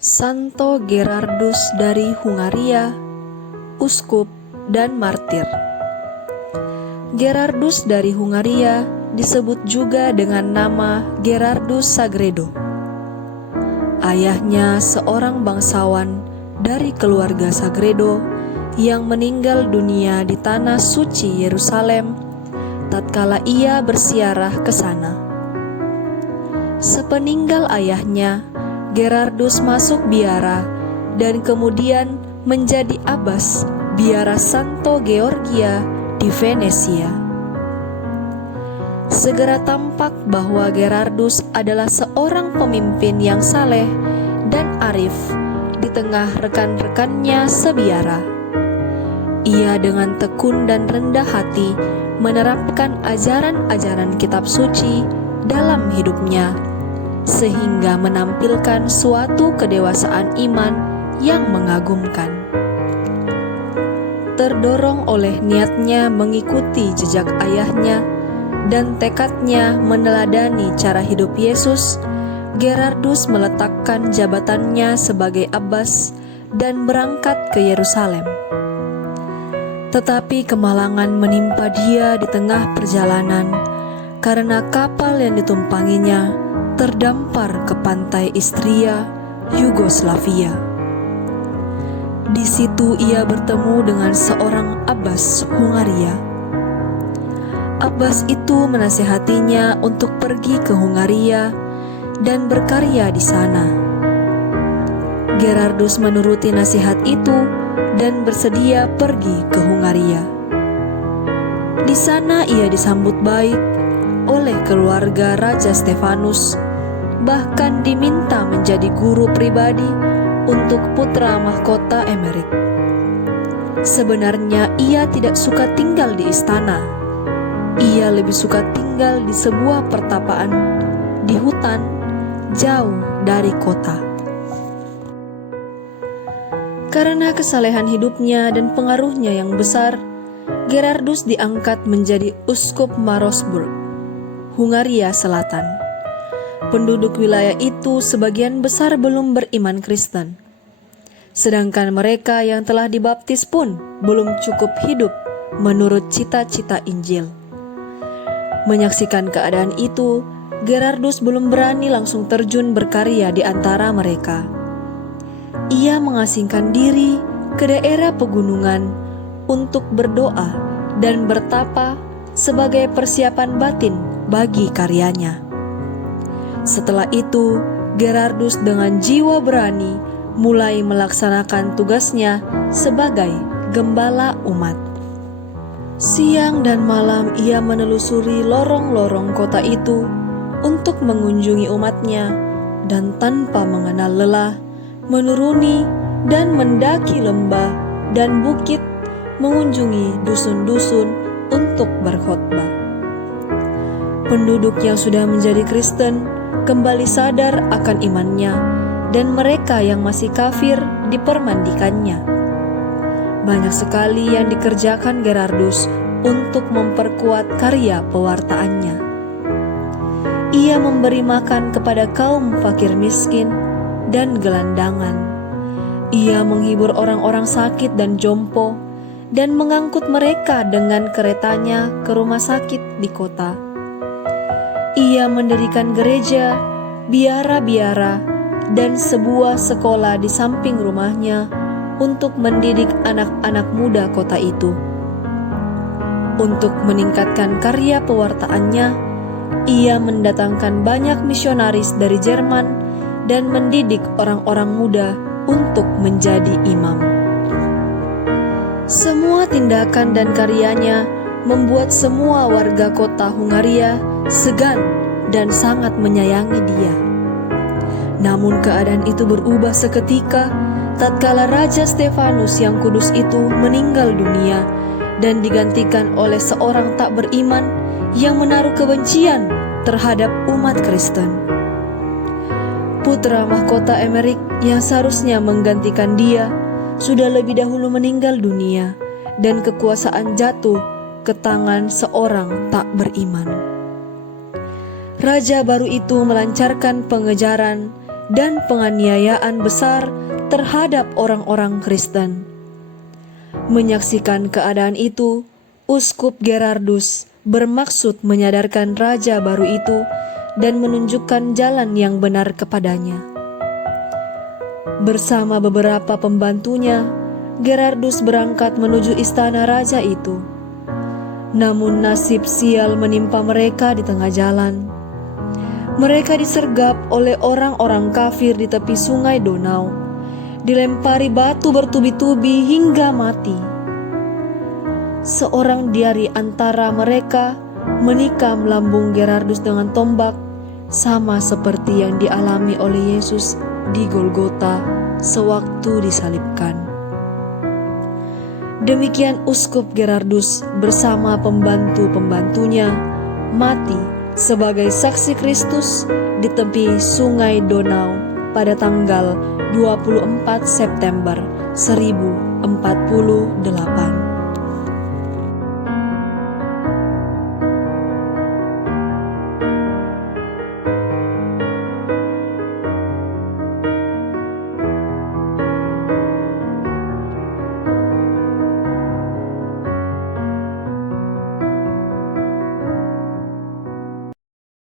Santo Gerardus dari Hungaria, uskup dan martir. Gerardus dari Hungaria disebut juga dengan nama Gerardus Sagredo. Ayahnya seorang bangsawan dari keluarga Sagredo yang meninggal dunia di tanah suci Yerusalem tatkala ia bersiarah ke sana. Sepeninggal ayahnya, Gerardus masuk biara dan kemudian menjadi abbas biara Santo Georgia di Venesia. Segera tampak bahwa Gerardus adalah seorang pemimpin yang saleh dan arif di tengah rekan-rekannya sebiara. Ia dengan tekun dan rendah hati menerapkan ajaran-ajaran kitab suci dalam hidupnya, sehingga menampilkan suatu kedewasaan iman yang mengagumkan. Terdorong oleh niatnya mengikuti jejak ayahnya dan tekadnya meneladani cara hidup Yesus, Gerardus meletakkan jabatannya sebagai abbas dan berangkat ke Yerusalem. Tetapi kemalangan menimpa dia di tengah perjalanan karena kapal yang ditumpanginya terdampar ke pantai Istria, Yugoslavia. Di situ ia bertemu dengan seorang abbas Hungaria. Abbas itu menasihatinya untuk pergi ke Hungaria dan berkarya di sana. Gerardus menuruti nasihat itu dan bersedia pergi ke Hungaria. Di sana ia disambut baik oleh keluarga Raja Stefanus, bahkan diminta menjadi guru pribadi untuk putra mahkota Emeric. Sebenarnya ia tidak suka tinggal di istana. Ia lebih suka tinggal di sebuah pertapaan di hutan jauh dari kota. Karena kesalehan hidupnya dan pengaruhnya yang besar, Gerardus diangkat menjadi uskup Marosburg, Hungaria Selatan. Penduduk wilayah itu sebagian besar belum beriman Kristen, sedangkan mereka yang telah dibaptis pun belum cukup hidup menurut cita-cita Injil. Menyaksikan keadaan itu, Gerardus belum berani langsung terjun berkarya di antara mereka. Ia mengasingkan diri ke daerah pegunungan untuk berdoa dan bertapa sebagai persiapan batin bagi karyanya. Setelah itu, Gerardus dengan jiwa berani mulai melaksanakan tugasnya sebagai gembala umat. Siang dan malam ia menelusuri lorong-lorong kota itu untuk mengunjungi umatnya dan tanpa mengenal lelah menuruni dan mendaki lembah dan bukit, mengunjungi dusun-dusun untuk berkhotbah. Penduduk yang sudah menjadi Kristen kembali sadar akan imannya, dan mereka yang masih kafir dipermandikannya. Banyak sekali yang dikerjakan Gerardus untuk memperkuat karya pewartaannya. Ia memberi makan kepada kaum fakir miskin dan gelandangan. Ia menghibur orang-orang sakit dan jompo dan mengangkut mereka dengan keretanya ke rumah sakit di kota. Ia mendirikan gereja, biara-biara, dan sebuah sekolah di samping rumahnya untuk mendidik anak-anak muda kota itu. Untuk meningkatkan karya pewartaannya, ia mendatangkan banyak misionaris dari Jerman dan mendidik orang-orang muda untuk menjadi imam. Semua tindakan dan karyanya membuat semua warga kota Hungaria segan dan sangat menyayangi dia. Namun keadaan itu berubah seketika tatkala Raja Stefanus yang kudus itu meninggal dunia dan digantikan oleh seorang tak beriman yang menaruh kebencian terhadap umat Kristen. Putra mahkota Emeric yang seharusnya menggantikan dia sudah lebih dahulu meninggal dunia dan kekuasaan jatuh ke tangan seorang tak beriman. Raja baru itu melancarkan pengejaran dan penganiayaan besar terhadap orang-orang Kristen. Menyaksikan keadaan itu, Uskup Gerardus bermaksud menyadarkan raja baru itu dan menunjukkan jalan yang benar kepadanya. Bersama beberapa pembantunya, Gerardus berangkat menuju istana raja itu. Namun nasib sial menimpa mereka di tengah jalan. Mereka disergap oleh orang-orang kafir di tepi sungai Donau, dilempari batu bertubi-tubi hingga mati. Seorang dari antara mereka menikam lambung Gerardus dengan tombak, sama seperti yang dialami oleh Yesus di Golgota sewaktu disalibkan. Demikian Uskup Gerardus bersama pembantu-pembantunya mati sebagai saksi Kristus di tepi sungai Donau pada tanggal 24 September 1048.